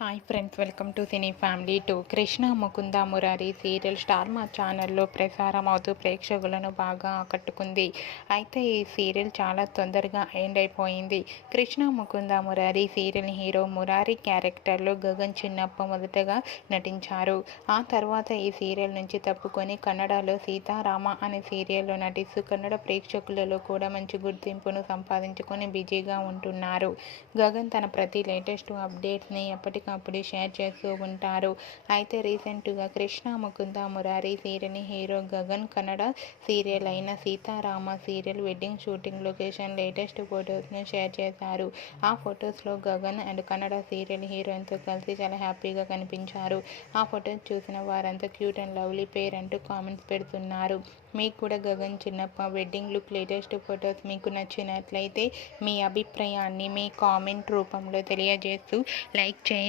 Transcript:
Hi friends welcome to cine family two Krishna Mukunda Murari serial star Maa ఛానల్లో ప్రసారం అవుతూ ప్రేక్షకులను బాగా ఆకట్టుకుంది. అయితే ఈ సీరియల్ చాలా తొందరగా ఎండ్ అయిపోయింది. కృష్ణ ముకుంద మురారి సీరియల్ హీరో మురారి క్యారెక్టర్లో గగన్ చిన్నప్ప మొదటగా నటించారు. ఆ తర్వాత ఈ సీరియల్ నుంచి తప్పుకొని కన్నడలో సీతారామ అనే సీరియల్లో నటిస్తూ కన్నడ ప్రేక్షకులలో కూడా మంచి గుర్తింపును సంపాదించుకొని బిజీగా ఉంటున్నారు. గగన్ తన ప్రతి లేటెస్ట్ అప్డేట్స్ని ఎప్పటికీ ఎప్పటికప్పుడు షేర్ చేస్తూ ఉంటారు. అయితే రీసెంట్గా కృష్ణ ముకుంద మురారి సీరియల్ని హీరో గగన్ కన్నడ సీరియల్ అయిన Seetharama serial wedding shooting location latest ఫొటోస్ని షేర్ చేశారు. ఆ ఫొటోస్లో గగన్ అండ్ కన్నడ సీరియల్ హీరోయిన్తో కలిసి చాలా హ్యాపీగా కనిపించారు. ఆ ఫొటోస్ చూసిన వారంతా క్యూట్ అండ్ లవ్లీ పేర్ అంటూ కామెంట్స్ పెడుతున్నారు. మీకు కూడా గగన్ చిన్నప్ప వెడ్డింగ్ లుక్ లేటెస్ట్ ఫొటోస్ మీకు నచ్చినట్లయితే మీ అభిప్రాయాన్ని మీ కామెంట్ రూపంలో తెలియజేస్తూ లైక్